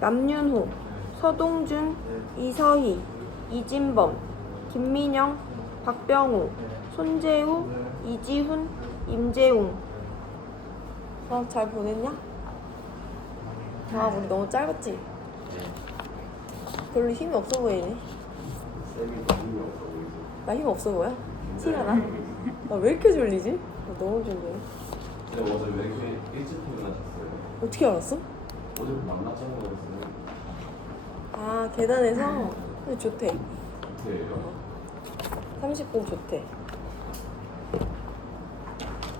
남윤호, 서동준, 이서희, 이진범, 김민영, 박병우, 손재우, 이지훈, 임재웅. 잘 보냈냐? 우리 너무 짧았지? 별로 힘이 없어 보이네. 쌤이 너무 힘이 없어 보이죠? 나 힘 없어 보여? 티가 나? 왜 이렇게 졸리지? 너무 졸려. 근데 어제 왜 이렇게 일찍 퇴근하셨어요? 어떻게 알았어? 어제 만났잖아요 그랬어요. 계단에서? 좋대. 어때요? 30분 좋대.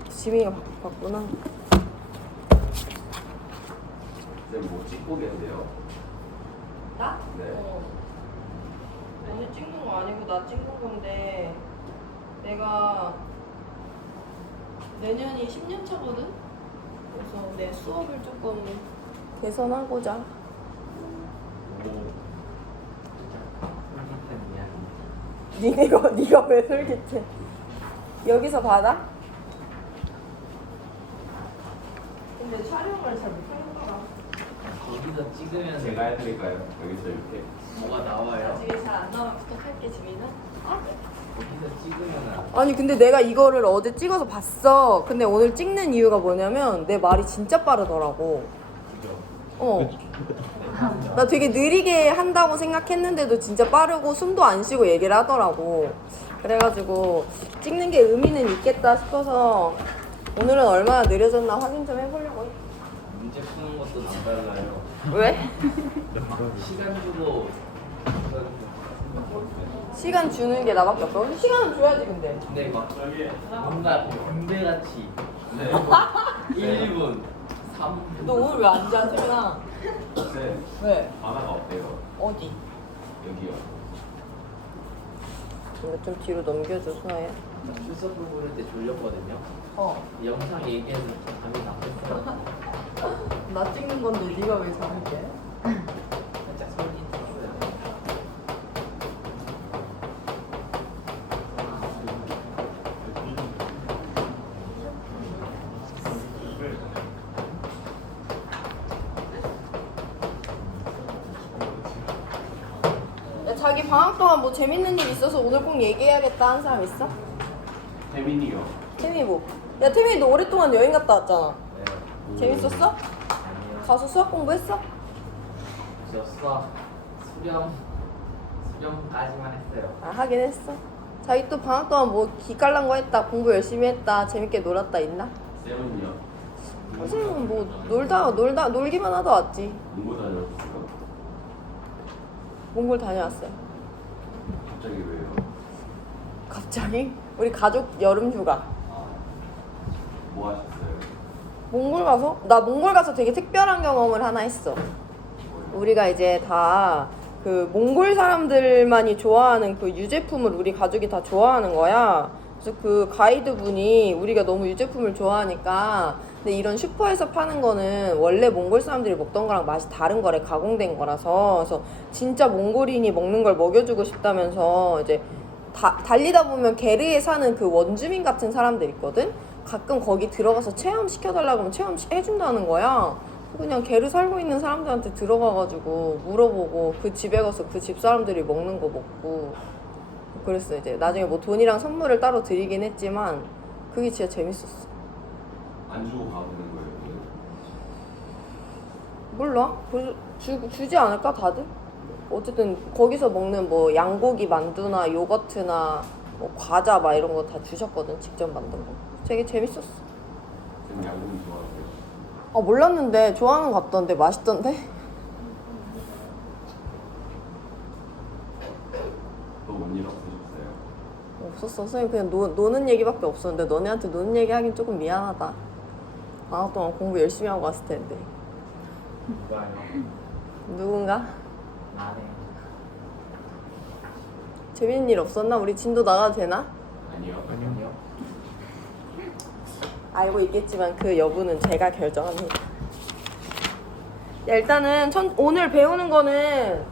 지민이가 바꿨구나. 쌤 뭐 찍고 계세요? 나? 네. 오늘 찍는 거 아니고 나 찍는 건데 내가 내년이 10년 차거든? 그래서 내 수업을 조금 개선하고자. 네가 왜 솔깃해? 여기서 받아? 근데 촬영을 잘 못하겠더라. 거기서 찍으면 제가 해드릴까요? 여기서 이렇게. 뭐가 나와요? 나중에 잘 안 나오면 부탁할게, 지민아. 거기서 찍으면 아니 근데 내가 이거를 어제 찍어서 봤어. 근데 오늘 찍는 이유가 뭐냐면 내 말이 진짜 빠르더라고. 나 되게 느리게 한다고 생각했는데도 진짜 빠르고 숨도 안 쉬고 얘기를 하더라고. 그래가지고 찍는 게 의미는 있겠다 싶어서 오늘은 얼마나 느려졌나 확인 좀 해보려고. 문제 푸는 것도 남달라요. 왜? 시간 주고 시간 주는 게 나밖에 없어. 근데 시간은 줘야지 근데. 근데 막 뭔가 군대같이 1분 3분 너 오늘 왜 안 자, 세민아? 쌤 왜? 만화가 어때요? 어디? 여기요. 이거 좀 뒤로 넘겨줘, 수아야. 출석 부를 때 졸렸거든요. 영상 얘기해서 감이 나왔어요. 나 찍는 건데 네가 왜 잘할게? 살짝 솔깃했어요. 야, 자기 방학 동안 뭐 재밌는 일 있어서 오늘 꼭 얘기해야겠다 하는 사람 있어? 태민이요. 태민이 뭐? 야, 태민이 너 오랫동안 여행 갔다 왔잖아. 네. 재밌었어? 아니요. 가서 수학 공부했어? 저 수령까지만 했어요. 하긴 했어. 자기 또 방학 동안 뭐 기깔난 거 했다, 공부 열심히 했다, 재밌게 놀았다 있나? 쌤은요? 선생님은 뭐 놀기만 하다 왔지. 공부 다녔어요? 몽골 다녀왔어요. 갑자기 왜요? 갑자기? 우리 가족 여름 휴가. 뭐 하셨어요? 나 몽골 가서 되게 특별한 경험을 하나 했어. 우리가 이제 다 그 몽골 사람들만이 좋아하는 그 유제품을 우리 가족이 다 좋아하는 거야. 그래서 그 가이드분이 우리가 너무 유제품을 좋아하니까 근데 이런 슈퍼에서 파는 거는 원래 몽골 사람들이 먹던 거랑 맛이 다른 거래, 가공된 거라서. 그래서 진짜 몽골인이 먹는 걸 먹여주고 싶다면서 이제 달리다 보면 게르에 사는 그 원주민 같은 사람들 있거든? 가끔 거기 들어가서 체험 시켜달라고 하면 체험 해준다는 거야. 그냥 게르 살고 있는 사람들한테 들어가가지고 물어보고 그 집에 가서 그 집 사람들이 먹는 거 먹고 그랬어. 이제 나중에 뭐 돈이랑 선물을 따로 드리긴 했지만 그게 진짜 재밌었어. 안 주고 가보는 거예요? 몰라? 주지 않을까 다들? 어쨌든 거기서 먹는 뭐 양고기 만두나 요거트나 뭐 과자 막 이런 거 다 주셨거든. 직접 만든 거. 되게 재밌었어. 쌤 양고기 좋아하세요? 몰랐는데 좋아하는 것 같던데. 맛있던데? 또 뭔 일 없으셨어요? 없었어. 선생님 그냥 노는 얘기밖에 없었는데 너네한테 노는 얘기 하긴 조금 미안하다. 방학 동안 공부 열심히 하고 왔을 텐데. 누가요? 누군가? 나네. 재밌는 일 없었나? 우리 진도 나가도 되나? 아니요. 아니요. 알고 있겠지만 그 여부는 제가 결정합니다. 야, 일단은 오늘 배우는 거는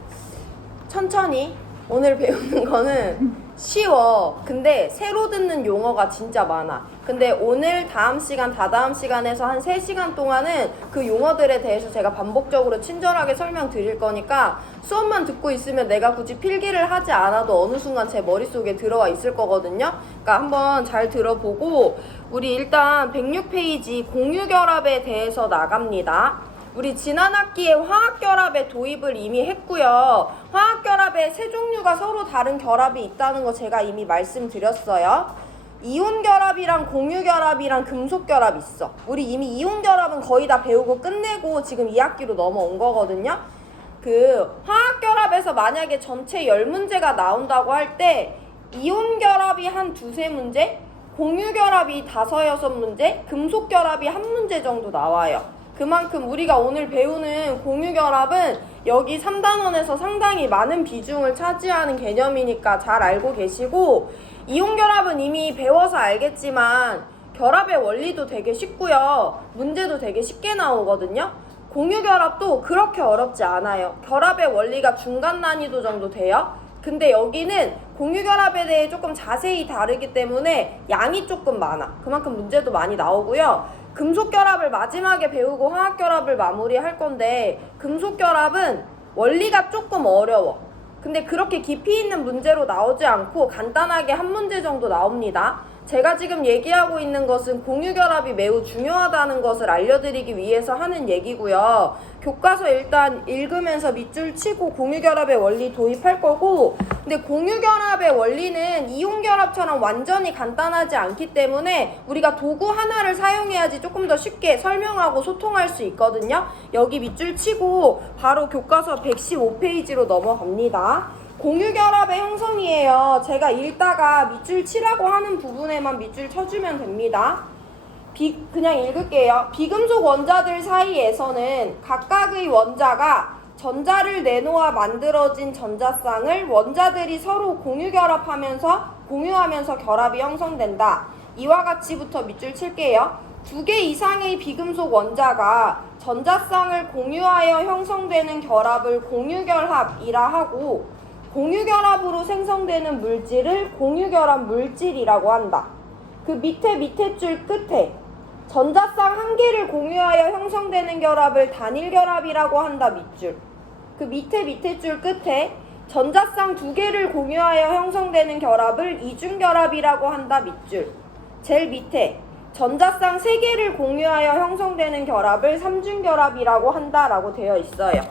천천히. 오늘 배우는 거는 쉬워. 근데 새로 듣는 용어가 진짜 많아. 근데 오늘 다음 시간, 다다음 시간에서 한 3시간 동안은 그 용어들에 대해서 제가 반복적으로 친절하게 설명드릴 거니까 수업만 듣고 있으면 내가 굳이 필기를 하지 않아도 어느 순간 제 머릿속에 들어와 있을 거거든요. 그러니까 한번 잘 들어보고 우리 일단 106페이지 공유결합에 대해서 나갑니다. 우리 지난 학기에 화학결합의 도입을 이미 했고요. 화학결합에 세 종류가 서로 다른 결합이 있다는 거 제가 이미 말씀드렸어요. 이온결합이랑 공유결합이랑 금속결합 있어. 우리 이미 이온결합은 거의 다 배우고 끝내고 지금 2학기로 넘어온 거거든요. 그 화학결합에서 만약에 전체 10문제가 나온다고 할 때 이온결합이 한 2-3문제, 공유결합이 5-6문제, 금속결합이 1문제 정도 나와요. 그만큼 우리가 오늘 배우는 공유결합은 여기 3단원에서 상당히 많은 비중을 차지하는 개념이니까 잘 알고 계시고, 이온결합은 이미 배워서 알겠지만 결합의 원리도 되게 쉽고요. 문제도 되게 쉽게 나오거든요. 공유결합도 그렇게 어렵지 않아요. 결합의 원리가 중간 난이도 정도 돼요. 근데 여기는 공유결합에 대해 조금 자세히 다르기 때문에 양이 조금 많아. 그만큼 문제도 많이 나오고요. 금속결합을 마지막에 배우고 화학결합을 마무리할 건데 금속결합은 원리가 조금 어려워. 근데 그렇게 깊이 있는 문제로 나오지 않고 간단하게 한 문제 정도 나옵니다. 제가 지금 얘기하고 있는 것은 공유결합이 매우 중요하다는 것을 알려드리기 위해서 하는 얘기고요. 교과서 일단 읽으면서 밑줄 치고 공유결합의 원리 도입할 거고, 근데 공유결합의 원리는 이온결합처럼 완전히 간단하지 않기 때문에 우리가 도구 하나를 사용해야지 조금 더 쉽게 설명하고 소통할 수 있거든요. 여기 밑줄 치고 바로 교과서 115페이지로 넘어갑니다. 공유결합의 형성이에요. 제가 읽다가 밑줄 치라고 하는 부분에만 밑줄 쳐주면 됩니다. 그냥 읽을게요. 비금속 원자들 사이에서는 각각의 원자가 전자를 내놓아 만들어진 전자쌍을 원자들이 서로 공유하면서 결합이 형성된다. 이와 같이부터 밑줄 칠게요. 2개 이상의 비금속 원자가 전자쌍을 공유하여 형성되는 결합을 공유결합이라 하고, 공유결합으로 생성되는 물질을 공유결합 물질이라고 한다. 그 밑에 줄 끝에 전자쌍 한 개를 공유하여 형성되는 결합을 단일결합이라고 한다. 밑줄. 그 밑에 줄 끝에 전자쌍 2개를 공유하여 형성되는 결합을 이중결합이라고 한다. 밑줄. 제일 밑에 전자쌍 3개를 공유하여 형성되는 결합을 삼중결합이라고 한다라고 되어 있어요.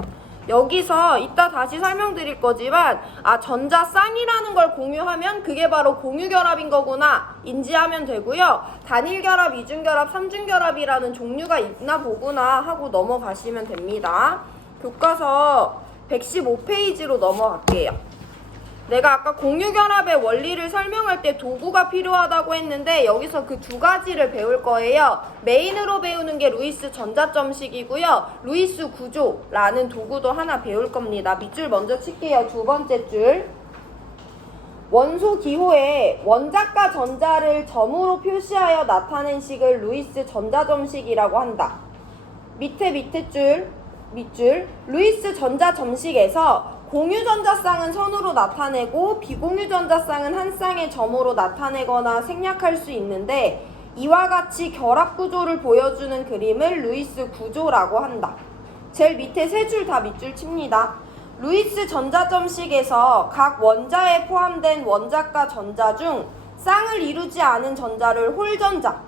여기서 이따 다시 설명드릴 거지만 전자쌍이라는 걸 공유하면 그게 바로 공유결합인 거구나 인지하면 되고요. 단일결합, 이중결합, 삼중결합이라는 종류가 있나 보구나 하고 넘어가시면 됩니다. 교과서 115페이지로 넘어갈게요. 내가 아까 공유결합의 원리를 설명할 때 도구가 필요하다고 했는데 여기서 그 2가지를 배울 거예요. 메인으로 배우는 게 루이스 전자점식이고요. 루이스 구조라는 도구도 하나 배울 겁니다. 밑줄 먼저 칠게요. 2번째 줄. 원소 기호에 원자과 전자를 점으로 표시하여 나타낸 식을 루이스 전자점식이라고 한다. 밑에 줄, 밑줄. 루이스 전자점식에서 공유전자쌍은 선으로 나타내고 비공유전자쌍은 한 쌍의 점으로 나타내거나 생략할 수 있는데 이와 같이 결합구조를 보여주는 그림을 루이스 구조라고 한다. 제일 밑에 3줄 다 밑줄 칩니다. 루이스 전자점식에서 각 원자에 포함된 원자과 전자 중 쌍을 이루지 않은 전자를 홀전자,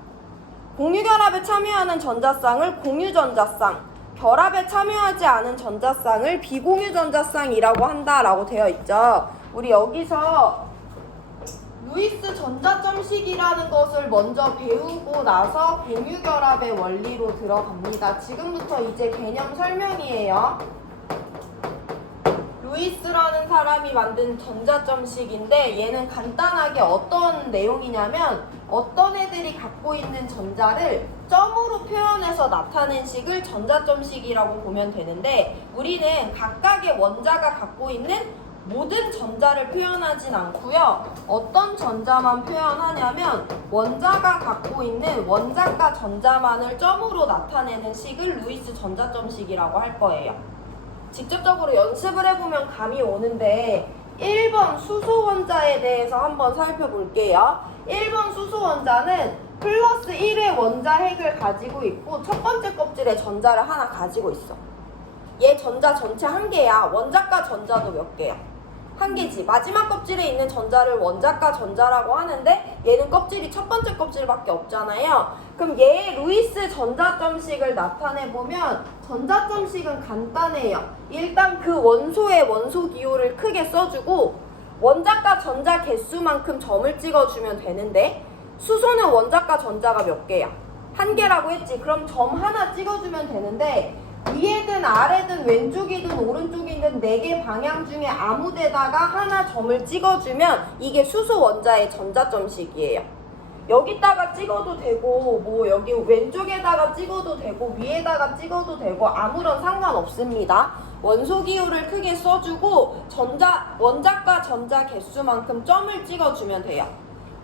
공유결합에 참여하는 전자쌍을 공유전자쌍, 결합에 참여하지 않은 전자쌍을 비공유전자쌍이라고 한다라고 되어 있죠. 우리 여기서 루이스 전자점식이라는 것을 먼저 배우고 나서 공유결합의 원리로 들어갑니다. 지금부터 이제 개념 설명이에요. 루이스라는 사람이 만든 전자점식인데 얘는 간단하게 어떤 내용이냐면 어떤 애들이 갖고 있는 전자를 점으로 표현해서 나타낸 식을 전자점식이라고 보면 되는데 우리는 각각의 원자가 갖고 있는 모든 전자를 표현하진 않고요. 어떤 전자만 표현하냐면 원자가 갖고 있는 원자과 전자만을 점으로 나타내는 식을 루이스 전자점식이라고 할 거예요. 직접적으로 연습을 해보면 감이 오는데 1번 수소 원자에 대해서 한번 살펴볼게요. 1번 수소 원자는 플러스 1의 원자 핵을 가지고 있고 첫 번째 껍질에 전자를 하나 가지고 있어. 얘 전자 전체 한 개야. 원자과 전자도 몇 개야? 한 개지. 마지막 껍질에 있는 전자를 원자과 전자라고 하는데 얘는 껍질이 첫 번째 껍질밖에 없잖아요. 그럼 얘의 루이스 전자점식을 나타내보면 전자점식은 간단해요. 일단 그 원소의 원소 기호를 크게 써주고 원자과 전자 개수만큼 점을 찍어주면 되는데 수소는 원자과 전자가 몇 개야? 한 개라고 했지. 그럼 점 하나 찍어주면 되는데 위에든 아래든 왼쪽이든 오른쪽이든 4개 방향 중에 아무 데다가 하나 점을 찍어주면 이게 수소 원자의 전자점식이에요. 여기다가 찍어도 되고 뭐 여기 왼쪽에다가 찍어도 되고 위에다가 찍어도 되고 아무런 상관없습니다. 원소 기호를 크게 써주고 원자과 전자 개수만큼 점을 찍어주면 돼요.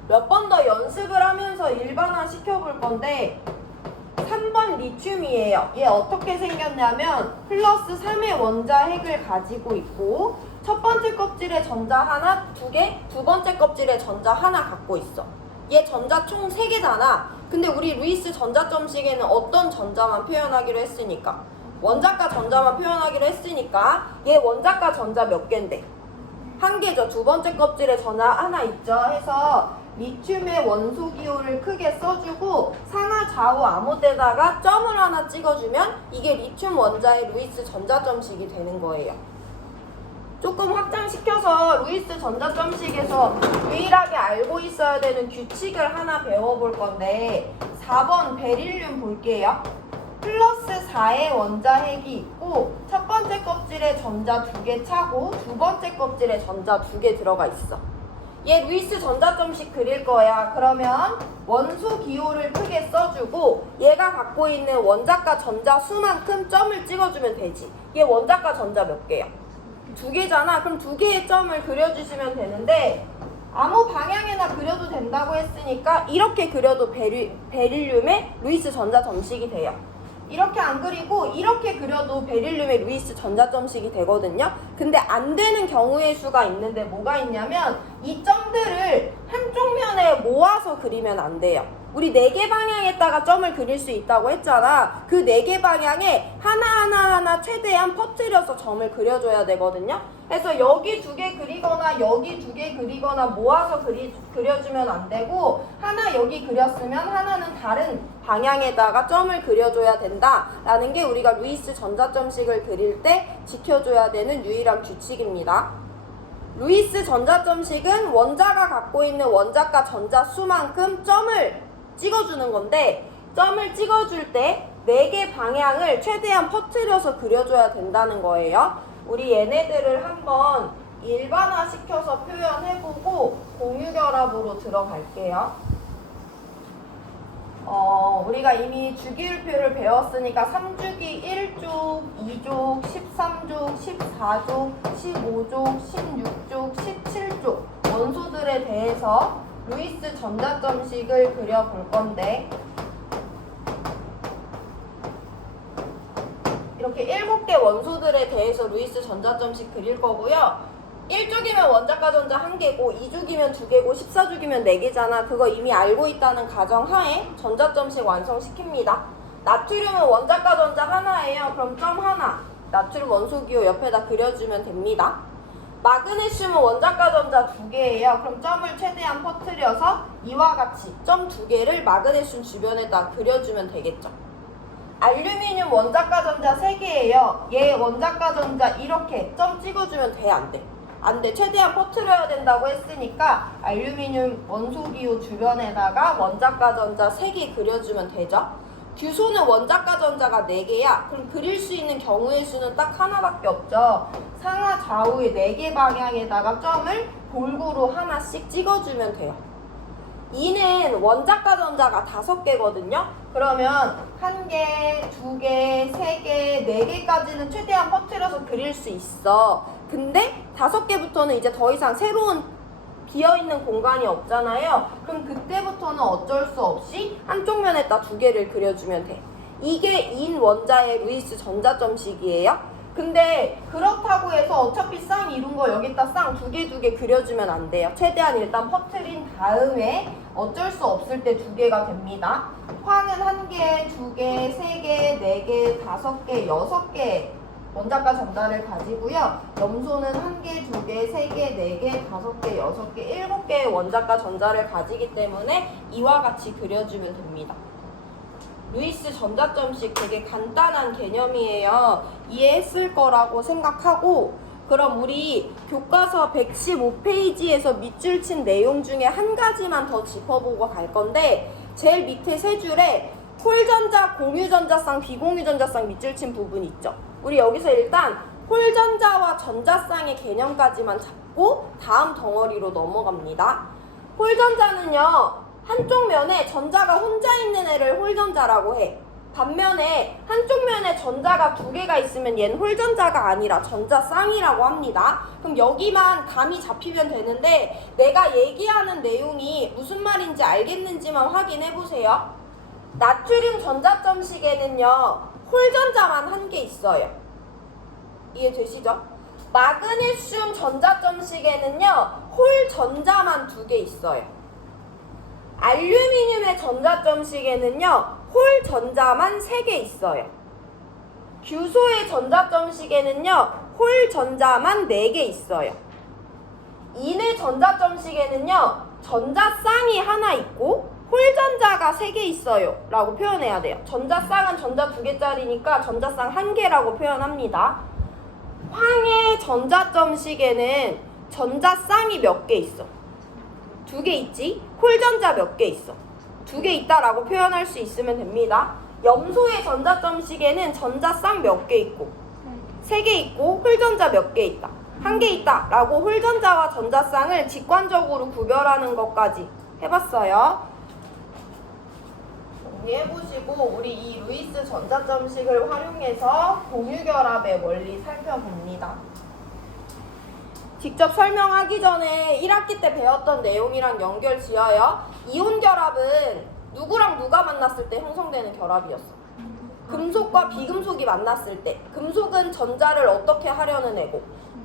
몇 번 더 연습을 하면서 일반화 시켜볼 건데 3번 리튬이에요. 얘 어떻게 생겼냐면 플러스 3의 원자 핵을 가지고 있고 첫 번째 껍질에 전자 하나, 2개, 두 번째 껍질에 전자 하나 갖고 있어. 얘 전자 총 3개잖아. 근데 우리 루이스 전자점식에는 어떤 전자만 표현하기로 했으니까? 원자과 전자만 표현하기로 했으니까 얘 원자과 전자 몇 개인데? 한 개죠. 두 번째 껍질에 전자 하나 있죠. 해서 리튬의 원소 기호를 크게 써주고 상하 좌우 아무 데다가 점을 하나 찍어주면 이게 리튬 원자의 루이스 전자점식이 되는 거예요. 조금 확장시켜서 루이스 전자점식에서 유일하게 알고 있어야 되는 규칙을 하나 배워볼 건데 4번 베릴륨 볼게요. 플러스 4의 원자 핵이 있고 첫 번째 껍질에 전자 2개 차고 두 번째 껍질에 전자 2개 들어가 있어. 얘 루이스 전자점식 그릴 거야. 그러면 원소 기호를 크게 써주고 얘가 갖고 있는 원자과 전자 수만큼 점을 찍어주면 되지. 얘 원자과 전자 몇 개야? 2개잖아. 그럼 2개의 점을 그려주시면 되는데 아무 방향에나 그려도 된다고 했으니까 이렇게 그려도 베릴륨의 루이스 전자점식이 돼요. 이렇게 안 그리고 이렇게 그려도 베릴륨의 루이스 전자점식이 되거든요. 근데 안 되는 경우의 수가 있는데 뭐가 있냐면 이 점들을 한쪽 면에 모아서 그리면 안 돼요. 우리 4개 방향에다가 점을 그릴 수 있다고 했잖아. 그 4개 방향에 하나하나 최대한 퍼뜨려서 점을 그려줘야 되거든요. 그래서 여기 2개 그리거나 여기 2개 그리거나 모아서 그려주면 안 되고 하나 여기 그렸으면 하나는 다른 방향에다가 점을 그려줘야 된다라는 게 우리가 루이스 전자점식을 그릴 때 지켜줘야 되는 유일한 규칙입니다. 루이스 전자점식은 원자가 갖고 있는 원자과 전자 수만큼 점을 찍어주는 건데 점을 찍어줄 때 4개 방향을 최대한 퍼뜨려서 그려줘야 된다는 거예요. 우리 얘네들을 한번 일반화 시켜서 표현해보고 공유결합으로 들어갈게요. 우리가 이미 주기율표를 배웠으니까 3주기 1족, 2족, 13족, 14족, 15족, 16족, 17족 원소들에 대해서 루이스 전자점식을 그려볼 건데 이렇게 7개 원소들에 대해서 루이스 전자점식 그릴 거고요. 1족이면 원자과 전자 1개고 2족이면 2개고 14족이면 4개잖아. 그거 이미 알고 있다는 가정하에 전자점식 완성시킵니다. 나트륨은 원자과 전자 하나예요. 그럼 점 하나. 나트륨 원소기호 옆에다 그려주면 됩니다. 마그네슘은 원자과 전자 2개예요. 그럼 점을 최대한 퍼뜨려서 이와 같이 점 2개를 마그네슘 주변에다 그려주면 되겠죠. 알루미늄 원자과 전자 3개예요. 얘 원자과 전자 이렇게 점 찍어주면 돼? 안 돼? 안 돼. 최대한 퍼뜨려야 된다고 했으니까 알루미늄 원소기호 주변에다가 원자과 전자 3개 그려주면 되죠. 규소는 원자과 전자가 4개야. 그럼 그릴 수 있는 경우의 수는 딱 하나밖에 없죠. 상하 좌우의 4개 방향에다가 점을 골고루 하나씩 찍어주면 돼요. 2는 원자과 전자가 5개거든요. 그러면 1개, 2개, 3개, 4개까지는 최대한 퍼뜨려서 그릴 수 있어. 근데 5개부터는 이제 더 이상 새로운 비어있는 공간이 없잖아요. 그럼 그때부터는 어쩔 수 없이 한쪽 면에다 2개를 그려주면 돼. 이게 인 원자의 루이스 전자점식이에요. 근데 그렇다고 해서 어차피 쌍 이룬 거 여기다 쌍 두 개 그려주면 안 돼요. 최대한 일단 퍼뜨린 다음에 어쩔 수 없을 때 두 개가 됩니다. 황은 한 개, 두 개, 세 개, 네 개, 다섯 개, 여섯 개 원자과 전자를 가지고요. 염소는 한 개, 두 개, 세 개, 네 개, 다섯 개, 여섯 개, 일곱 개의 원자과 전자를 가지기 때문에 이와 같이 그려주면 됩니다. 루이스 전자점식 되게 간단한 개념이에요. 이해했을 거라고 생각하고, 그럼 우리 교과서 115페이지에서 밑줄 친 내용 중에 한 가지만 더 짚어보고 갈 건데, 제일 밑에 세 줄에 홀전자, 공유전자쌍, 비공유전자쌍 밑줄 친 부분 있죠. 우리 여기서 일단 홀전자와 전자쌍의 개념까지만 잡고 다음 덩어리로 넘어갑니다. 홀전자는요, 한쪽 면에 전자가 혼자 있는 애를 홀전자라고 해. 반면에 한쪽 면에 전자가 두 개가 있으면 얘는 홀전자가 아니라 전자쌍이라고 합니다. 그럼 여기만 감이 잡히면 되는데, 내가 얘기하는 내용이 무슨 말인지 알겠는지만 확인해 보세요. 나트륨 전자점식에는요, 홀전자만 한 개 있어요. 이해되시죠? 마그네슘 전자점식에는요, 홀전자만 두 개 있어요. 알루미늄의 전자점식에는요, 홀전자만 3개 있어요. 규소의 전자점식에는요, 홀전자만 4개 있어요. 인의 전자점식에는요, 전자쌍이 하나 있고 홀전자가 3개 있어요 라고 표현해야 돼요. 전자쌍은 전자 2개짜리니까 전자쌍 1개라고 표현합니다. 황의 전자점식에는 전자쌍이 몇 개 있어? 2개 있지? 홀전자 몇 개 있어? 2개 있다라고 표현할 수 있으면 됩니다. 염소의 전자점식에는 전자쌍 몇 개 있고 3개 있고 홀전자 몇 개 있다? 1개 있다 라고 홀전자와 전자쌍을 직관적으로 구별하는 것까지 해봤어요. 정리해보시고 우리 이 루이스 전자점식을 활용해서 공유결합의 원리 살펴봅니다. 직접 설명하기 전에 1학기 때 배웠던 내용이랑 연결 지어요. 이온 결합은 누구랑 누가 만났을 때 형성되는 결합이었어? 금속과 비금속이 만났을 때. 금속은 전자를 어떻게 하려는 애고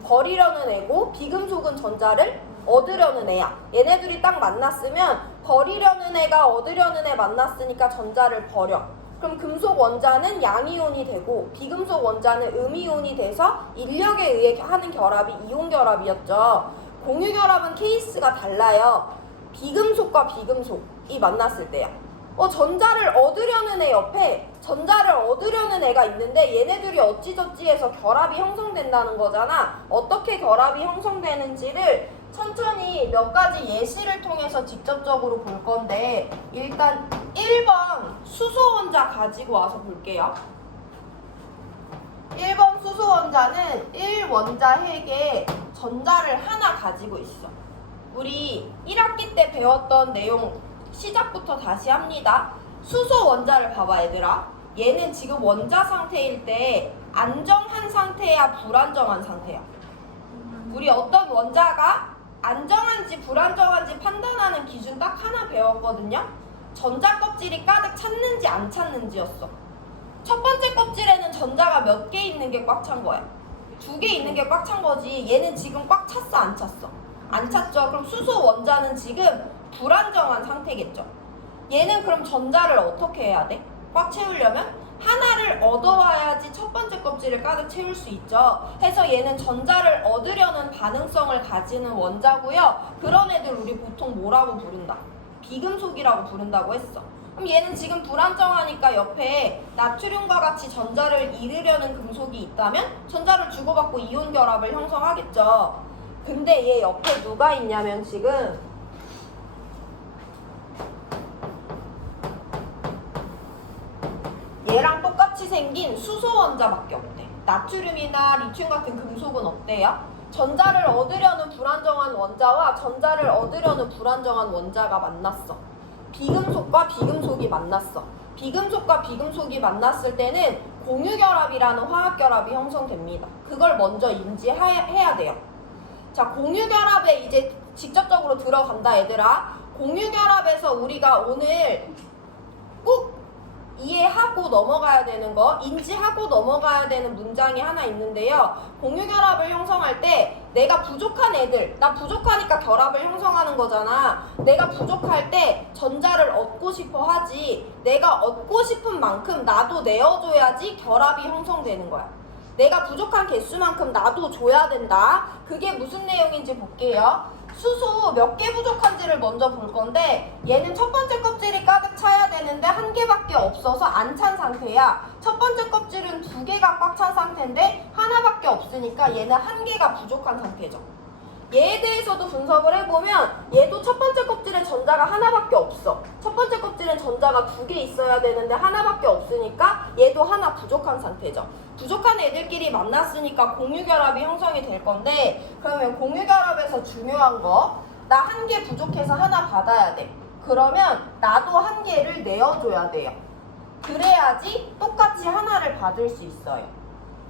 버리려는 애고, 비금속은 전자를 얻으려는 애야. 얘네들이 딱 만났으면 버리려는 애가 얻으려는 애 만났으니까 전자를 버려. 그럼 금속 원자는 양이온이 되고 비금속 원자는 음이온이 돼서 인력에 의해 하는 결합이 이온 결합이었죠. 공유 결합은 케이스가 달라요. 비금속과 비금속이 만났을 때야. 전자를 얻으려는 애 옆에 전자를 얻으려는 애가 있는데 얘네들이 어찌저찌 해서 결합이 형성된다는 거잖아. 어떻게 결합이 형성되는지를 천천히 몇 가지 예시를 통해서 직접적으로 볼 건데, 일단 1번 수소 원자 가지고 와서 볼게요. 1번 수소 원자는 1원자 핵에 전자를 하나 가지고 있어. 우리 1학기 때 배웠던 내용 시작부터 다시 합니다. 수소 원자를 봐봐 얘들아. 얘는 지금 원자 상태일 때 안정한 상태야 불안정한 상태야? 우리 어떤 원자가 안정한지 불안정한지 판단하는 기준 딱 하나 배웠거든요. 전자 껍질이 가득 찼는지 안 찼는지였어. 첫 번째 껍질에는 전자가 몇 개 있는 게 꽉 찬 거야? 2개 있는 게 꽉 찬 거지. 얘는 지금 꽉 찼어 안 찼어? 안 찼죠. 그럼 수소 원자는 지금 불안정한 상태겠죠. 얘는 그럼 전자를 어떻게 해야 돼? 꽉 채우려면 하나를 얻어와야지 첫 번째 껍질을 가득 채울 수 있죠. 해서 얘는 전자를 얻으려는 반응성을 가지는 원자고요. 그런 애들 우리 보통 뭐라고 부른다? 비금속이라고 부른다고 했어. 그럼 얘는 지금 불안정하니까 옆에 나트륨과 같이 전자를 잃으려는 금속이 있다면 전자를 주고받고 이온 결합을 형성하겠죠. 근데 얘 옆에 누가 있냐면 지금 얘랑 똑같이 생긴 수소 원자밖에 없대. 나트륨이나 리튬 같은 금속은 어때요? 전자를 얻으려는 불안정한 원자와 전자를 얻으려는 불안정한 원자가 만났어. 비금속과 비금속이 만났어. 비금속과 비금속이 만났을 때는 공유결합이라는 화학결합이 형성됩니다. 그걸 먼저 인지해야 돼요. 자, 공유결합에 이제 직접적으로 들어간다 얘들아. 공유결합에서 우리가 오늘 꼭 이해하고 넘어가야 되는 거, 인지하고 넘어가야 되는 문장이 하나 있는데요. 공유결합을 형성할 때 내가 부족한 애들, 나 부족하니까 결합을 형성하는 거잖아. 내가 부족할 때 전자를 얻고 싶어 하지. 내가 얻고 싶은 만큼 나도 내어줘야지 결합이 형성되는 거야. 내가 부족한 개수만큼 나도 줘야 된다. 그게 무슨 내용인지 볼게요. 수소 몇 개 부족한지를 먼저 볼 건데 얘는 첫 번째 껍질이 가득 차야 되는데 한 개밖에 없어서 안 찬 상태야. 첫 번째 껍질은 두 개가 꽉 찬 상태인데 하나밖에 없으니까 얘는 한 개가 부족한 상태죠. 얘에 대해서도 분석을 해보면 얘도 첫 번째 껍질에 전자가 하나밖에 없어. 첫 번째 껍질엔 전자가 두 개 있어야 되는데 하나밖에 없으니까 얘도 하나 부족한 상태죠. 부족한 애들끼리 만났으니까 공유결합이 형성이 될 건데 그러면 공유결합에서 중요한 거 나 한 개 부족해서 하나 받아야 돼. 그러면 나도 한 개를 내어줘야 돼요. 그래야지 똑같이 하나를 받을 수 있어요.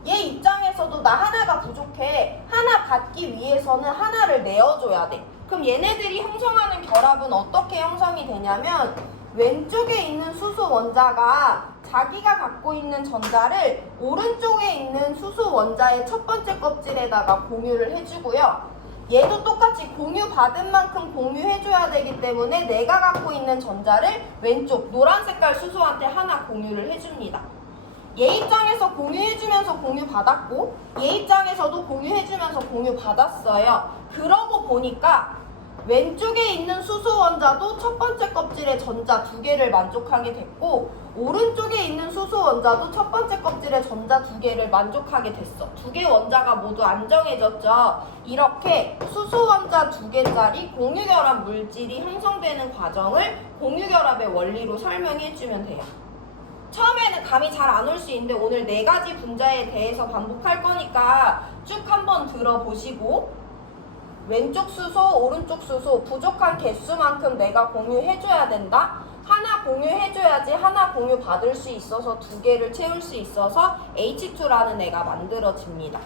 얘 입장에서도 나 하나가 부족해. 하나 받기 위해서는 하나를 내어줘야 돼. 그럼 얘네들이 형성하는 결합은 어떻게 형성이 되냐면 왼쪽에 있는 수소 원자가 자기가 갖고 있는 전자를 오른쪽에 있는 수소 원자의 첫 번째 껍질에다가 공유를 해주고요. 얘도 똑같이 공유받은 만큼 공유해줘야 되기 때문에 내가 갖고 있는 전자를 왼쪽 노란 색깔 수소한테 하나 공유를 해줍니다. 얘 입장에서 공유해주면서 공유받았고 얘 입장에서도 공유해주면서 공유받았어요. 그러고 보니까 왼쪽에 있는 수소 원자도 첫 번째 껍질에 전자 두 개를 만족하게 됐고 오른쪽에 있는 수소 원자도 첫 번째 껍질에 전자 두 개를 만족하게 됐어. 두 개 원자가 모두 안정해졌죠. 이렇게 수소 원자 두 개짜리 공유결합 물질이 형성되는 과정을 공유결합의 원리로 설명해주면 돼요. 처음에는 감이 잘 안 올 수 있는데 오늘 네 가지 분자에 대해서 반복할 거니까 쭉 한번 들어보시고 왼쪽 수소, 오른쪽 수소 부족한 개수만큼 내가 공유해줘야 된다. 하나 공유해줘야지 하나 공유 받을 수 있어서 두 개를 채울 수 있어서 H2라는 애가 만들어집니다.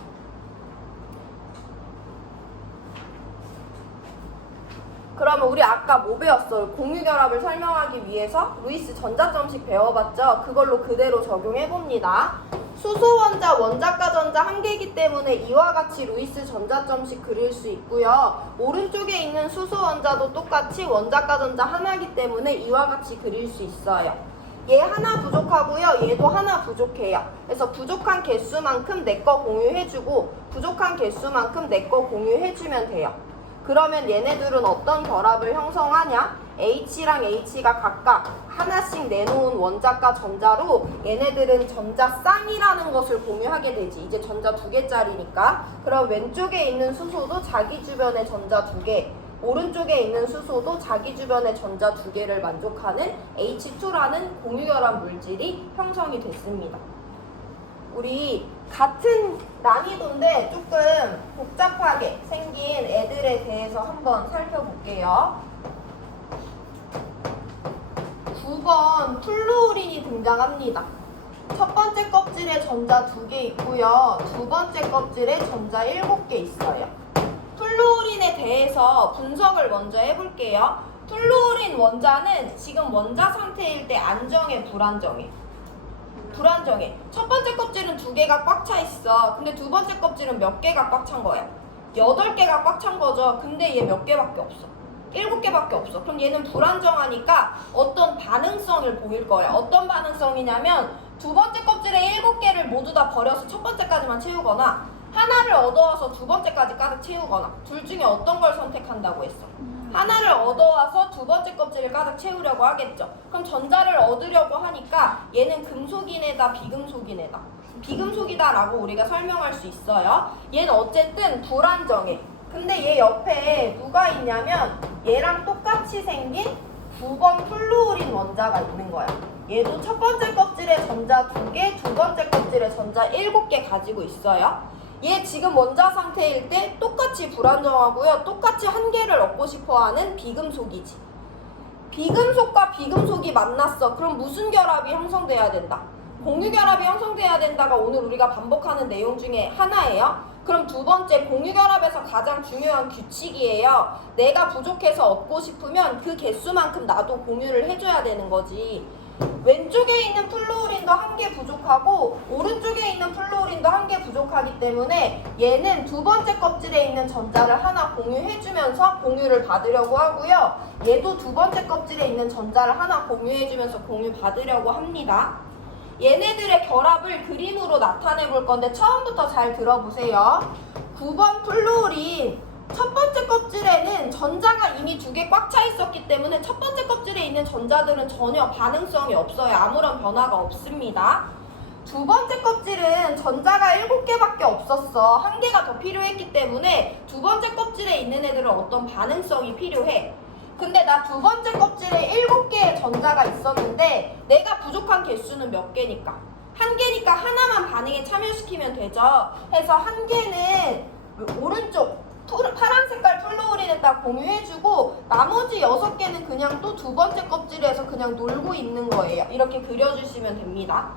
그러면 우리 아까 뭐 배웠어요? 공유결합을 설명하기 위해서 루이스 전자점식 배워봤죠? 그걸로 그대로 적용해봅니다. 수소 원자, 원자가 전자 한 개이기 때문에 이와 같이 루이스 전자점식 그릴 수 있고요. 오른쪽에 있는 수소 원자도 똑같이 원자가 전자 하나이기 때문에 이와 같이 그릴 수 있어요. 얘 하나 부족하고요. 얘도 하나 부족해요. 그래서 부족한 개수만큼 내 거 공유해주고 부족한 개수만큼 내 거 공유해주면 돼요. 그러면 얘네들은 어떤 결합을 형성하냐? H랑 H가 각각 하나씩 내놓은 원자과 전자로 얘네들은 전자 쌍이라는 것을 공유하게 되지. 이제 전자 두 개짜리니까. 그럼 왼쪽에 있는 수소도 자기 주변에 전자 두 개, 오른쪽에 있는 수소도 자기 주변에 전자 두 개를 만족하는 H2라는 공유결합 물질이 형성이 됐습니다. 우리 같은 난이도인데 조금 복잡하게 생긴 애들에 대해서 한번 살펴볼게요. 9번 플루오린이 등장합니다. 첫 번째 껍질에 전자 2개 있고요. 두 번째 껍질에 전자 7개 있어요. 플루오린에 대해서 분석을 먼저 해볼게요. 플루오린 원자는 지금 원자 상태일 때 안정해, 불안정해? 불안정해. 첫 번째 껍질은 2개가 꽉 차 있어. 근데 두 번째 껍질은 몇 개가 꽉 찬 거야? 8개가 꽉 찬 거죠. 근데 얘 몇 개밖에 없어? 7개밖에 없어. 그럼 얘는 불안정하니까 어떤 반응성을 보일 거예요. 어떤 반응성이냐면 두 번째 껍질에 7개를 모두 다 버려서 첫 번째까지만 채우거나 하나를 얻어와서 두 번째까지 가득 채우거나 둘 중에 어떤 걸 선택한다고 했어? 하나를 얻어와서 두 번째 껍질을 가득 채우려고 하겠죠. 그럼 전자를 얻으려고 하니까 얘는 금속인 애다, 비금속인 애다. 비금속이다 라고 우리가 설명할 수 있어요. 얘는 어쨌든 불안정해. 근데 얘 옆에 누가 있냐면 얘랑 똑같이 생긴 9번 플루오린 원자가 있는 거야. 얘도 첫 번째 껍질에 전자 2개, 두 번째 껍질에 전자 7개 가지고 있어요. 얘 지금 원자 상태일 때 똑같이 불안정하고요. 똑같이 한 개를 얻고 싶어하는 비금속이지. 비금속과 비금속이 만났어. 그럼 무슨 결합이 형성돼야 된다? 공유결합이 형성돼야 된다가 오늘 우리가 반복하는 내용 중에 하나예요. 그럼 두 번째 공유결합에서 가장 중요한 규칙이에요. 내가 부족해서 얻고 싶으면 그 개수만큼 나도 공유를 해줘야 되는 거지. 왼쪽에 있는 플루오린도 한 개 부족하고 오른쪽에 있는 플루오린도 한 개 부족하기 때문에 얘는 두 번째 껍질에 있는 전자를 하나 공유해주면서 공유를 받으려고 하고요. 얘도 두 번째 껍질에 있는 전자를 하나 공유해주면서 공유 받으려고 합니다. 얘네들의 결합을 그림으로 나타내 볼 건데 처음부터 잘 들어보세요. 9번 플루오린 첫 번째 껍질에는 전자가 이미 두 개 꽉 차 있었기 때문에 첫 번째 껍질에 있는 전자들은 전혀 반응성이 없어요. 아무런 변화가 없습니다. 두 번째 껍질은 전자가 7개밖에 없었어. 한 개가 더 필요했기 때문에 두 번째 껍질에 있는 애들은 어떤 반응성이 필요해. 근데 나 두 번째 껍질에 7개의 전자가 있었는데 내가 부족한 개수는 몇 개니까? 한 개니까 하나만 반응에 참여시키면 되죠. 해서 한 개는 오른쪽 파란 색깔 플루오린에다 공유해주고 나머지 6개는 그냥 또 두 번째 껍질에서 그냥 놀고 있는 거예요. 이렇게 그려주시면 됩니다.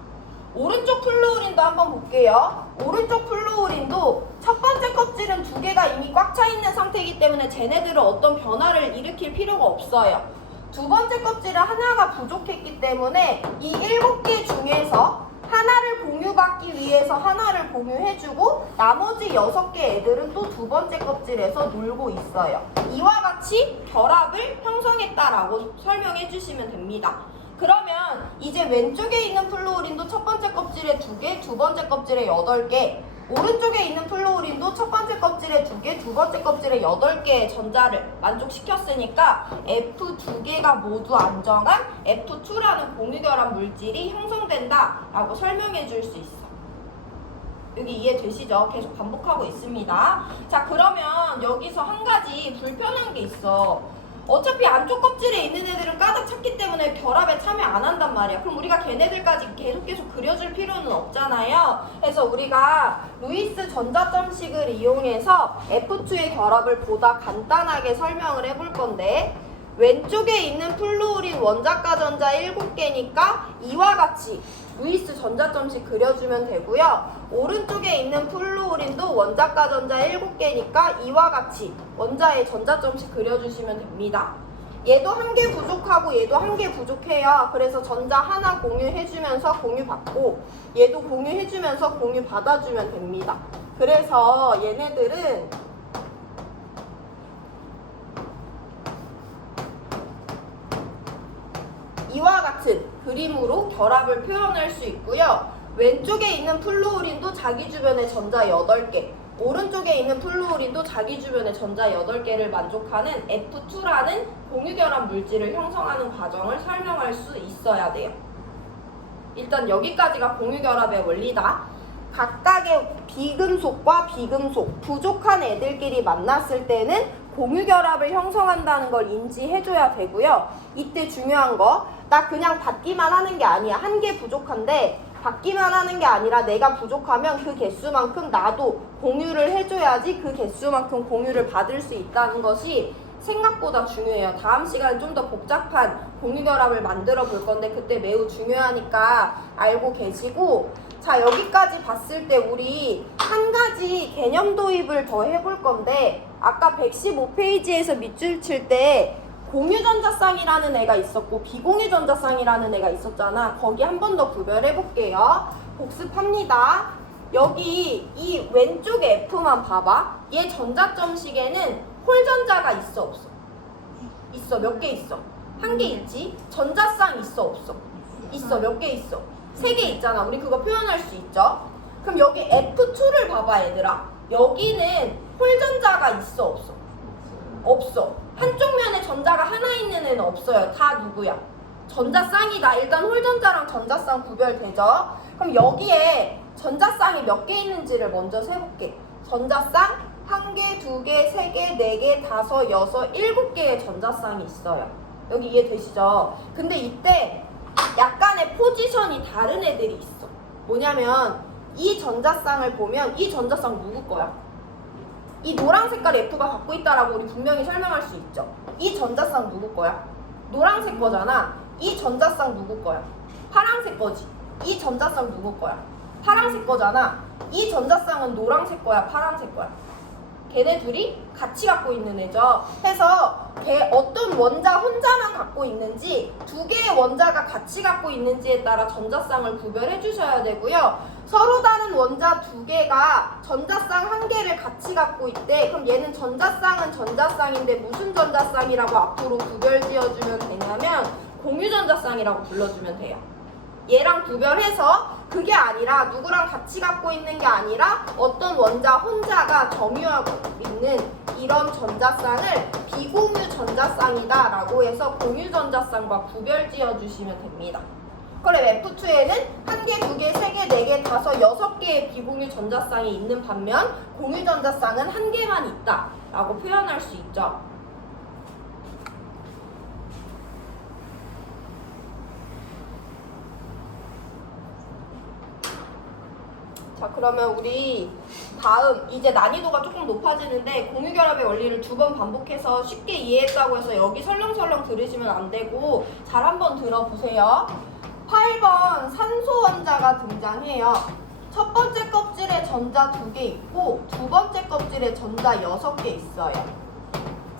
오른쪽 플루오린도 한번 볼게요. 오른쪽 플루오린도 첫 번째 껍질은 두 개가 이미 꽉 차 있는 상태이기 때문에 쟤네들은 어떤 변화를 일으킬 필요가 없어요. 두 번째 껍질은 하나가 부족했기 때문에 이 7개 중에서 하나를 공유받기 위해서 하나를 공유해주고 나머지 6개 애들은 또 두 번째 껍질에서 놀고 있어요. 이와 같이 결합을 형성했다라고 설명해 주시면 됩니다. 그러면 이제 왼쪽에 있는 플루오린도 첫 번째 껍질에 2개, 두 번째 껍질에 8개, 오른쪽에 있는 플루오린도 첫 번째 kop질에 2개, 두 번째 껍질에 8개의 전자를 만족시켰으니까 F2개가 모두 안정한 F2라는 공유결합 물질이 형성된다 라고 설명해 줄 수 있어. 여기 이해되시죠? 계속 반복하고 있습니다. 자, 그러면 여기서 한 가지 불편한 게 있어. 어차피 안쪽 껍질에 있는 애들은 가득 찼기 때문에 결합에 참여 안 한단 말이야. 그럼 우리가 걔네들까지 계속 그려줄 필요는 없잖아요. 그래서 우리가 루이스 전자점식을 이용해서 F2의 결합을 보다 간단하게 설명을 해볼 건데, 왼쪽에 있는 플루오린 원자가 전자 7개니까 이와 같이 루이스 전자점식 그려주면 되고요. 오른쪽에 있는 플루오린도 원자가 전자 7개니까 이와 같이 원자의 전자점식 그려주시면 됩니다. 얘도 한 개 부족하고 얘도 한 개 부족해요. 그래서 전자 하나 공유해주면서 공유 받고 얘도 공유해주면서 공유 받아주면 됩니다. 그래서 얘네들은 이와 같은 그림으로 결합을 표현할 수 있고요. 왼쪽에 있는 플루오린도 자기 주변에 전자 8개, 오른쪽에 있는 플루오린도 자기 주변에 전자 8개를 만족하는 F2라는 공유결합 물질을 형성하는 과정을 설명할 수 있어야 돼요. 일단 여기까지가 공유결합의 원리다. 각각의 비금속과 비금속, 부족한 애들끼리 만났을 때는 공유결합을 형성한다는 걸 인지해줘야 되고요. 이때 중요한 거, 나 그냥 받기만 하는 게 아니야. 한 개 부족한데 받기만 하는 게 아니라 내가 부족하면 그 개수만큼 나도 공유를 해줘야지 그 개수만큼 공유를 받을 수 있다는 것이 생각보다 중요해요. 다음 시간에 좀 더 복잡한 공유결합을 만들어 볼 건데 그때 매우 중요하니까 알고 계시고, 자, 여기까지 봤을 때 우리 한 가지 개념 도입을 더 해볼 건데, 아까 115페이지에서 밑줄 칠 때 공유전자쌍이라는 애가 있었고 비공유전자쌍이라는 애가 있었잖아. 거기 한 번 더 구별해 볼게요. 복습합니다. 여기 이 왼쪽에 F만 봐봐. 얘 전자점식에는 홀전자가 있어 없어? 있어. 몇 개 있어? 한 개 있지? 전자쌍 있어 없어? 있어. 몇 개 있어? 3개 있잖아. 우리 그거 표현할 수 있죠? 그럼 여기 F2를 봐봐 얘들아. 여기는 홀전자가 있어 없어? 없어. 한쪽 면에 전자가 하나 있는 애는 없어요. 다 누구야? 전자쌍이다. 일단 홀전자랑 전자쌍 구별되죠? 그럼 여기에 전자쌍이 몇 개 있는지를 먼저 세볼게. 전자쌍 1개, 2개, 3개, 4개, 5, 6, 7개의 전자쌍이 있어요. 여기 이해되시죠? 근데 이때 약간의 포지션이 다른 애들이 있어. 뭐냐면 이 전자쌍을 보면 이 전자쌍 누구 거야? 이 노란 색깔 F가 갖고 있다라고 우리 분명히 설명할 수 있죠. 이 전자쌍 누구 거야? 노란색 거잖아. 이 전자쌍 누구 거야? 파란색 거지. 이 전자쌍 누구 거야? 파란색 거잖아. 이 전자쌍은 노란색 거야? 파란색 거야? 걔네 둘이 같이 갖고 있는 애죠. 해서 어떤 원자 혼자만 갖고 있는지 두 개의 원자가 같이 갖고 있는지에 따라 전자쌍을 구별해 주셔야 되고요. 서로 다른 원자 두 개가 전자쌍 한 개를 같이 갖고 있대. 그럼 얘는 전자쌍은 전자쌍인데 무슨 전자쌍이라고 앞으로 구별 지어주면 되냐면 공유전자쌍이라고 불러주면 돼요. 얘랑 구별해서 그게 아니라 누구랑 같이 갖고 있는 게 아니라 어떤 원자 혼자가 점유하고 있는 이런 전자쌍을 비공유 전자쌍이다 라고 해서 공유 전자쌍과 구별 지어주시면 됩니다. 그럼 F2에는 1개, 2개, 3개, 4개, 5, 6개의 비공유 전자쌍이 있는 반면 공유 전자쌍은 1개만 있다 라고 표현할 수 있죠. 자, 그러면 우리 다음 이제 난이도가 조금 높아지는데 공유결합의 원리를 2번 반복해서 쉽게 이해했다고 해서 여기 설렁설렁 들으시면 안 되고 잘 한번 들어보세요. 8번 산소 원자가 등장해요. 첫 번째 껍질에 전자 2개 있고 두 번째 껍질에 전자 6개 있어요.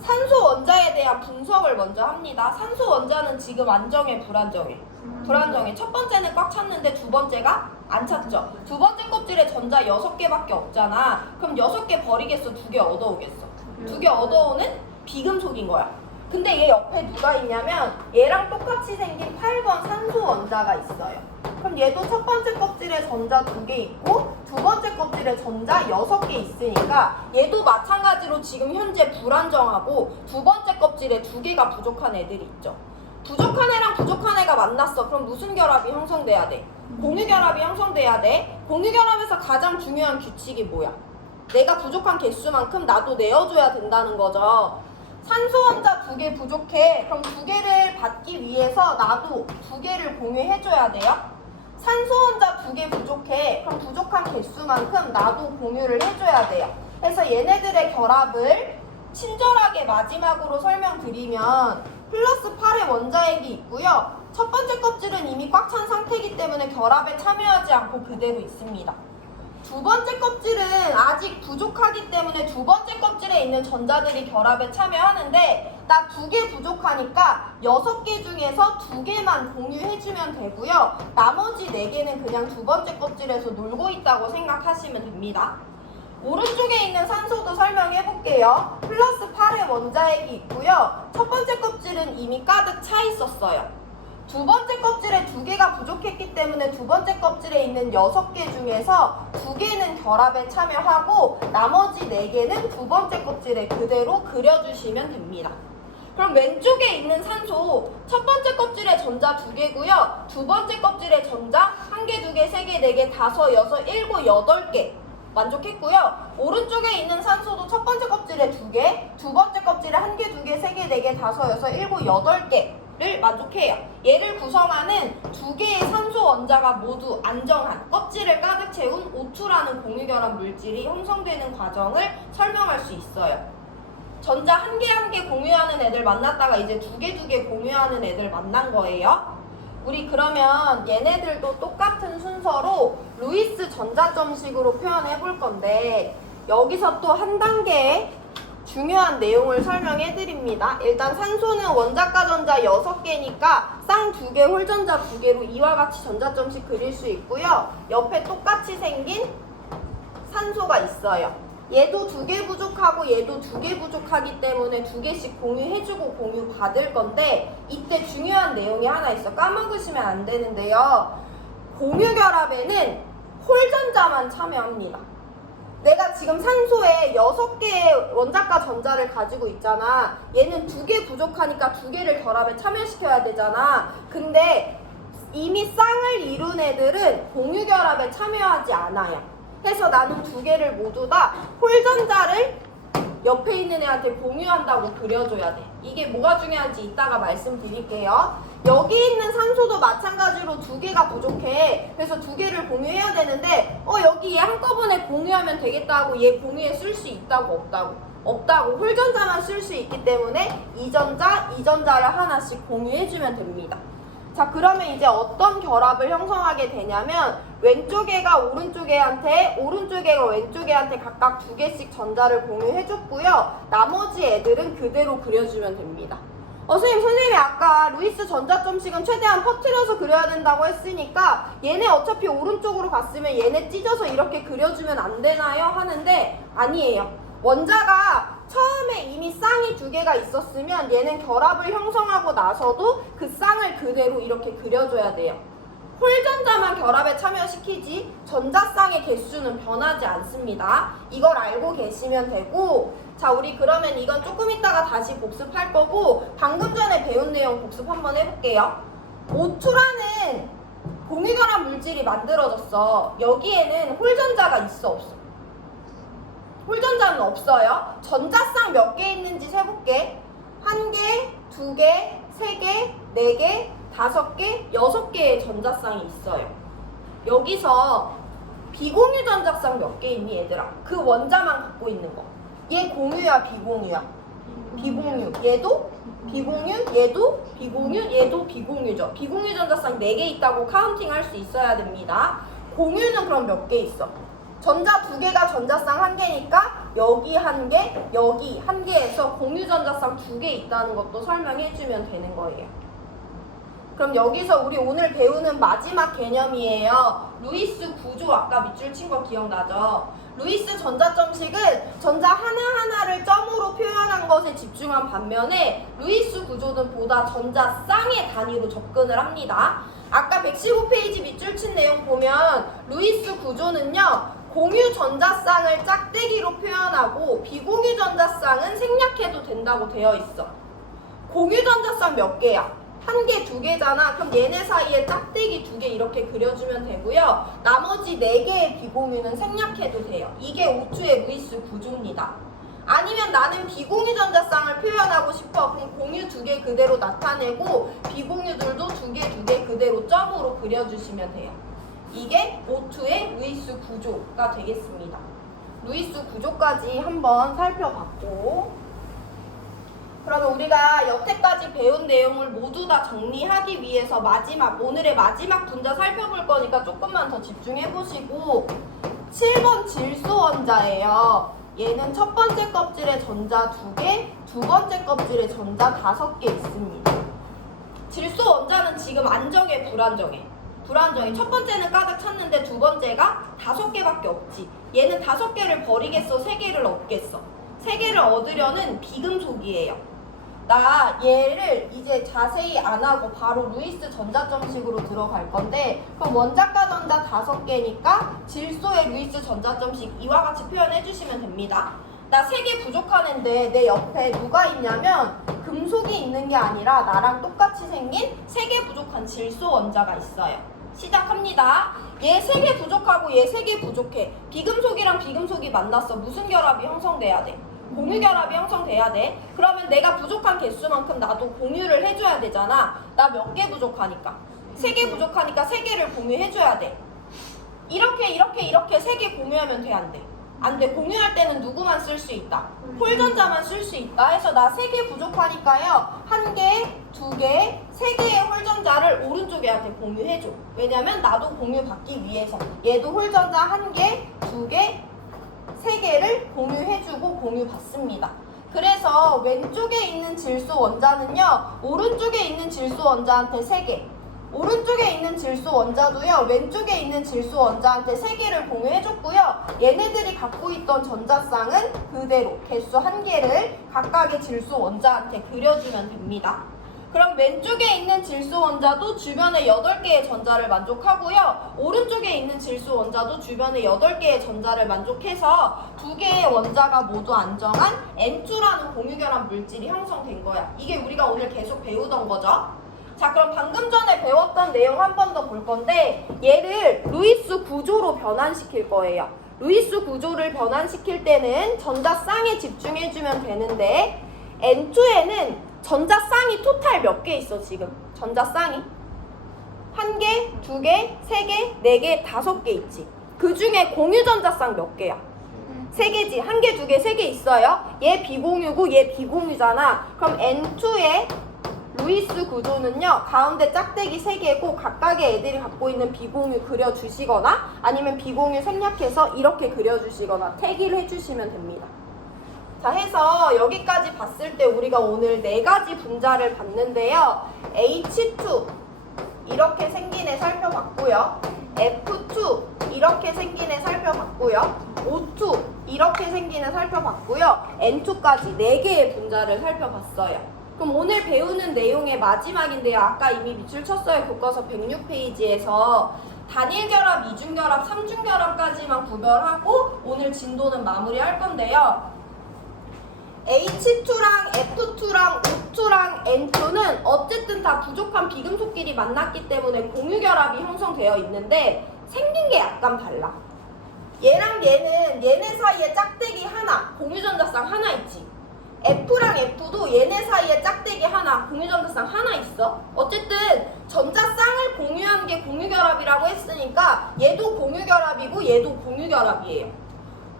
산소 원자에 대한 분석을 먼저 합니다. 산소 원자는 지금 안정해, 불안정해? 불안정해. 첫 번째는 꽉 찼는데 두 번째가 안 찼죠. 두 번째 껍질에 전자 6개밖에 없잖아. 그럼 6개 버리겠어? 2개 얻어오겠어? 2개 얻어오는 비금속인 거야. 근데 얘 옆에 누가 있냐면 얘랑 똑같이 생긴 8번 산소 원자가 있어요. 그럼 얘도 첫 번째 껍질에 전자 2개 있고 두 번째 껍질에 전자 6개 있으니까 얘도 마찬가지로 지금 현재 불안정하고 두 번째 껍질에 2개가 부족한 애들이 있죠. 부족한 애랑 부족한 애가 만났어. 그럼 무슨 결합이 형성돼야 돼? 공유결합이 형성돼야 돼. 공유결합에서 가장 중요한 규칙이 뭐야? 내가 부족한 개수만큼 나도 내어줘야 된다는 거죠. 산소 원자 2개 부족해. 그럼 2개를 받기 위해서 나도 2개를 공유해줘야 돼요. 산소 원자 2개 부족해. 그럼 부족한 개수만큼 나도 공유를 해줘야 돼요. 그래서 얘네들의 결합을 친절하게 마지막으로 설명드리면 플러스 8의 원자핵이 있고요. 첫 번째 껍질은 이미 꽉 찬 상태이기 때문에 결합에 참여하지 않고 그대로 있습니다. 두 번째 껍질은 아직 부족하기 때문에 두 번째 껍질에 있는 전자들이 결합에 참여하는데 나 2개 부족하니까 6개 중에서 2개만 공유해주면 되고요. 나머지 4개는 그냥 두 번째 껍질에서 놀고 있다고 생각하시면 됩니다. 오른쪽에 있는 산소도 설명해 볼게요. 플러스 8의 원자핵이 있고요. 첫 번째 껍질은 이미 가득 차 있었어요. 두 번째 껍질에 2개가 부족했기 때문에 두 번째 껍질에 있는 6개 중에서 2개는 결합에 참여하고 나머지 4개는 두 번째 껍질에 그대로 그려주시면 됩니다. 그럼 왼쪽에 있는 산소 첫 번째 껍질에 전자 2개고요. 두 번째 껍질에 전자 1개, 2개, 3개, 4개, 5, 6, 7, 8개 만족했고요. 오른쪽에 있는 산소도 첫 번째 껍질에 2개, 두 번째 껍질에 1개, 2개, 3개, 4개, 5, 6, 7, 8개를 만족해요. 얘를 구성하는 2개의 산소 원자가 모두 안정한 껍질을 가득 채운 O2라는 공유결합 물질이 형성되는 과정을 설명할 수 있어요. 전자 1개, 1개 공유하는 애들 만났다가 이제 2개, 2개 공유하는 애들 만난 거예요. 우리 그러면 얘네들도 똑같은 순서로 루이스 전자점식으로 표현해 볼 건데 여기서 또 한 단계 중요한 내용을 설명해 드립니다. 일단 산소는 원자가 전자 6개니까 쌍 2개, 홀전자 2개로 이와 같이 전자점식 그릴 수 있고요. 옆에 똑같이 생긴 산소가 있어요. 얘도 2개 부족하고 얘도 2개 부족하기 때문에 2개씩 공유해주고 공유 받을 건데 이때 중요한 내용이 하나 있어. 까먹으시면 안 되는데요. 공유결합에는 홀전자만 참여합니다. 내가 지금 산소에 6개의 원자가 전자를 가지고 있잖아. 얘는 2개 부족하니까 2개를 결합에 참여시켜야 되잖아. 근데 이미 쌍을 이룬 애들은 공유결합에 참여하지 않아요. 그래서 나는 2개를 모두 다 홀전자를 옆에 있는 애한테 공유한다고 그려줘야 돼. 이게 뭐가 중요한지 이따가 말씀드릴게요. 여기 있는 산소도 마찬가지로 2개가 부족해. 그래서 2개를 공유해야 되는데 여기 얘 한꺼번에 공유하면 되겠다 하고 얘 공유에 쓸 수 있다고 없다고? 없다고. 홀전자만 쓸 수 있기 때문에 이전자, 이전자를 하나씩 공유해주면 됩니다. 자, 그러면 이제 어떤 결합을 형성하게 되냐면 왼쪽 애가 오른쪽 애한테, 오른쪽 애가 왼쪽 애한테 각각 2개씩 전자를 공유해줬고요. 나머지 애들은 그대로 그려주면 됩니다. 선생님이 아까 루이스 전자점식은 최대한 퍼뜨려서 그려야 된다고 했으니까 얘네 어차피 오른쪽으로 갔으면 얘네 찢어서 이렇게 그려주면 안 되나요? 하는데 아니에요. 원자가 처음에 이미 쌍이 2개가 있었으면 얘는 결합을 형성하고 나서도 그 쌍을 그대로 이렇게 그려줘야 돼요. 홀전자만 결합에 참여시키지 전자쌍의 개수는 변하지 않습니다. 이걸 알고 계시면 되고, 자, 우리 그러면 이건 조금 있다가 다시 복습할 거고, 방금 전에 배운 내용 복습 한번 해볼게요. O2라는 공유결합 물질이 만들어졌어. 여기에는 홀전자가 있어, 없어? 홀전자는 없어요. 전자쌍 몇 개 있는지 세볼게. 1개, 2개, 3개, 4개, 5개, 6개의 전자쌍이 있어요. 여기서 비공유 전자쌍 몇 개 있니 얘들아? 그 원자만 갖고 있는 거. 얘 공유야 비공유야? 비공유. 얘도 비공유, 얘도 비공유, 얘도 비공유죠. 비공유 전자쌍 4개 있다고 카운팅 할 수 있어야 됩니다. 공유는 그럼 몇 개 있어? 전자 2개가 전자쌍 1개니까 여기 1개, 여기 1개에서 공유 전자쌍 2개 있다는 것도 설명해주면 되는 거예요. 그럼 여기서 우리 오늘 배우는 마지막 개념이에요. 루이스 구조, 아까 밑줄 친 거 기억나죠? 루이스 전자점식은 전자 하나하나를 점으로 표현한 것에 집중한 반면에 루이스 구조는 보다 전자 쌍의 단위로 접근을 합니다. 아까 115페이지 밑줄 친 내용 보면 루이스 구조는요, 공유 전자쌍을 짝대기로 표현하고 비공유 전자쌍은 생략해도 된다고 되어 있어. 공유 전자쌍 몇 개야? 1개, 2개잖아. 그럼 얘네 사이에 짝대기 2개 이렇게 그려주면 되고요. 나머지 4개의 비공유는 생략해도 돼요. 이게 O2의 루이스 구조입니다. 아니면 나는 비공유 전자쌍을 표현하고 싶어. 그럼 공유 2개 그대로 나타내고 비공유들도 2개 그대로 점으로 그려주시면 돼요. 이게 O2의 루이스 구조가 되겠습니다. 루이스 구조까지 한번 살펴봤고, 그러면 우리가 여태까지 배운 내용을 모두 다 정리하기 위해서 오늘의 마지막 분자 살펴볼 거니까 조금만 더 집중해 보시고, 7번 질소 원자예요. 얘는 첫 번째 껍질에 전자 2개, 두 번째 껍질에 전자 5개 있습니다. 질소 원자는 지금 안정해, 불안정해? 불안정해. 첫 번째는 가득 찼는데 두 번째가 5개밖에 없지. 얘는 5개를 버리겠어, 3개를 얻겠어? 3개를 얻으려는 비금속이에요. 나 얘를 이제 자세히 안 하고 바로 루이스 전자점식으로 들어갈 건데, 그럼 원자가 전자 5개니까 질소의 루이스 전자점식 이와 같이 표현해 주시면 됩니다. 나 3개 부족하는데 내 옆에 누가 있냐면 금속이 있는 게 아니라 나랑 똑같이 생긴 3개 부족한 질소 원자가 있어요. 시작합니다. 얘 3개 부족하고 얘 3개 부족해. 비금속이랑 비금속이 만났어. 무슨 결합이 형성돼야 돼? 공유 결합이 형성돼야 돼. 그러면 내가 부족한 개수만큼 나도 공유를 해줘야 되잖아. 나 몇 개 부족하니까? 3개 부족하니까 3개를 공유해줘야 돼. 이렇게 3개 공유하면 돼, 안 돼? 안 돼. 공유할 때는 누구만 쓸 수 있다? 홀전자만 쓸 수 있다 해서 나 3개 부족하니까요, 1개, 2개, 3개의 홀전자를 오른쪽 애한테 공유해줘. 왜냐면 나도 공유 받기 위해서. 얘도 홀전자 1개, 2개, 3개를 공유해주고 공유 받습니다. 그래서 왼쪽에 있는 질소 원자는요, 오른쪽에 있는 질소 원자한테 3개, 오른쪽에 있는 질소 원자도요, 왼쪽에 있는 질소 원자한테 3개를 공유해줬고요. 얘네들이 갖고 있던 전자쌍은 그대로 개수 1개를 각각의 질소 원자한테 그려주면 됩니다. 그럼 왼쪽에 있는 질소 원자도 주변에 8개의 전자를 만족하고요. 오른쪽에 있는 질소 원자도 주변에 8개의 전자를 만족해서 2개의 원자가 모두 안정한 N2라는 공유결합 물질이 형성된 거야. 이게 우리가 오늘 계속 배우던 거죠. 자, 그럼 방금 전에 배웠던 내용 한 번 더 볼 건데, 얘를 루이스 구조로 변환시킬 거예요. 루이스 구조를 변환시킬 때는 전자쌍에 집중해주면 되는데, N2에는 전자쌍이 토탈 몇 개 있어 지금? 전자쌍이 1개, 2개, 3개, 4개, 5개 있지. 그 중에 공유 전자쌍 몇 개야? 3개지. 1개, 2개, 3개 있어요. 얘 비공유고 얘 비공유잖아. 그럼 N2의 루이스 구조는요, 가운데 짝대기 3개고 각각의 애들이 갖고 있는 비공유 그려주시거나 아니면 비공유 생략해서 이렇게 그려주시거나 태기를 해주시면 됩니다. 자, 해서 여기까지 봤을 때 우리가 오늘 4가지 분자를 봤는데요. H2 이렇게 생긴 애 살펴봤고요. F2 이렇게 생긴 애 살펴봤고요. O2 이렇게 생긴 애 살펴봤고요. N2까지 4개의 분자를 살펴봤어요. 그럼 오늘 배우는 내용의 마지막인데요. 아까 이미 밑줄 쳤어요. 교과서 106페이지에서 단일결합, 이중결합, 삼중결합까지만 구별하고 오늘 진도는 마무리할 건데요. H2랑 F2랑 O2랑 N2는 어쨌든 다 부족한 비금속끼리 만났기 때문에 공유결합이 형성되어 있는데 생긴 게 약간 달라. 얘랑 얘네 사이에 짝대기 하나, 공유전자쌍 하나 있지. F랑 F도 얘네 사이에 짝대기 하나, 공유전자쌍 하나 있어. 어쨌든 전자쌍을 공유한 게 공유결합이라고 했으니까 얘도 공유결합이고 얘도 공유결합이에요.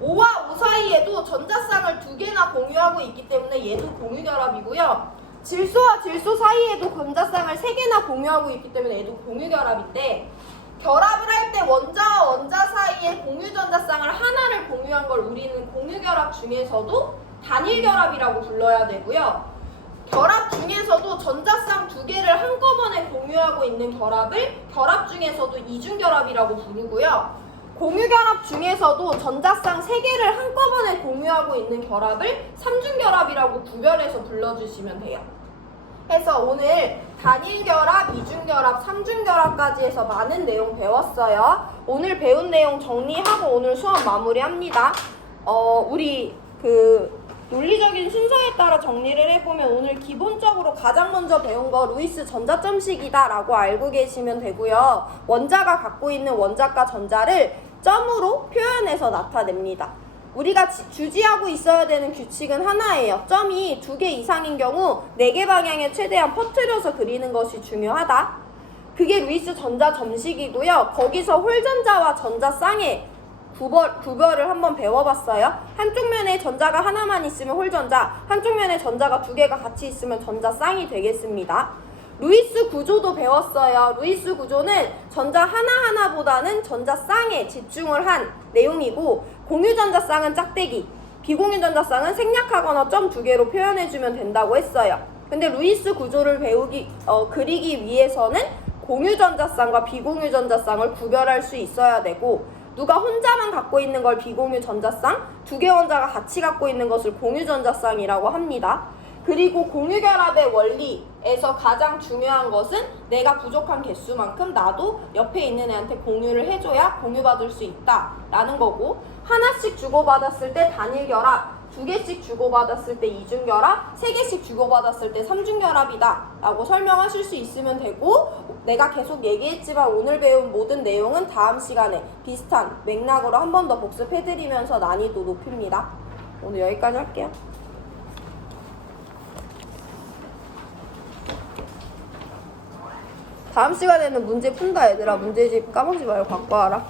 5와 5 사이에도 전자쌍을 2개나 공유하고 있기 때문에 얘도 공유결합이고요. 질소와 질소 사이에도 전자쌍을 3개나 공유하고 있기 때문에 얘도 공유결합인데 결합을 할 때 원자와 원자 사이에 공유전자쌍을 하나를 공유한 걸 우리는 공유결합 중에서도 단일결합이라고 불러야 되고요. 결합 중에서도 전자쌍 2개를 한꺼번에 공유하고 있는 결합을 결합 중에서도 이중결합이라고 부르고요. 공유결합 중에서도 전자쌍 3개를 한꺼번에 공유하고 있는 결합을 삼중결합이라고 구별해서 불러주시면 돼요. 해서 오늘 단일결합, 이중결합, 삼중결합까지 해서 많은 내용 배웠어요. 오늘 배운 내용 정리하고 오늘 수업 마무리합니다. 우리 논리적인 순서에 따라 정리를 해보면 오늘 기본적으로 가장 먼저 배운 거 루이스 전자점식이다 라고 알고 계시면 되고요. 원자가 갖고 있는 원자과 전자를 점으로 표현해서 나타냅니다. 우리가 주지하고 있어야 되는 규칙은 하나예요. 점이 2개 이상인 경우 4개 방향에 최대한 퍼뜨려서 그리는 것이 중요하다. 그게 루이스 전자점식이고요. 거기서 홀전자와 전자쌍의 구별을 한번 배워봤어요. 한쪽 면에 전자가 하나만 있으면 홀전자, 한쪽 면에 전자가 2개가 같이 있으면 전자쌍이 되겠습니다. 루이스 구조도 배웠어요. 루이스 구조는 전자 하나하나보다는 전자쌍에 집중을 한 내용이고 공유전자쌍은 짝대기, 비공유전자쌍은 생략하거나 점 2개로 표현해주면 된다고 했어요. 근데 루이스 구조를 그리기 위해서는 공유전자쌍과 비공유전자쌍을 구별할 수 있어야 되고 누가 혼자만 갖고 있는 걸 비공유전자쌍, 2개 원자가 같이 갖고 있는 것을 공유전자쌍이라고 합니다. 그리고 공유결합의 원리에서 가장 중요한 것은 내가 부족한 개수만큼 나도 옆에 있는 애한테 공유를 해줘야 공유받을 수 있다 라는 거고 하나씩 주고받았을 때 단일결합, 2개씩 주고받았을 때 이중결합, 3개씩 주고받았을 때 삼중결합이다 라고 설명하실 수 있으면 되고 내가 계속 얘기했지만 오늘 배운 모든 내용은 다음 시간에 비슷한 맥락으로 한 번 더 복습해드리면서 난이도 높입니다. 오늘 여기까지 할게요. 다음 시간에는 문제 푼다 얘들아. 문제집 까먹지 말고 갖고 와라.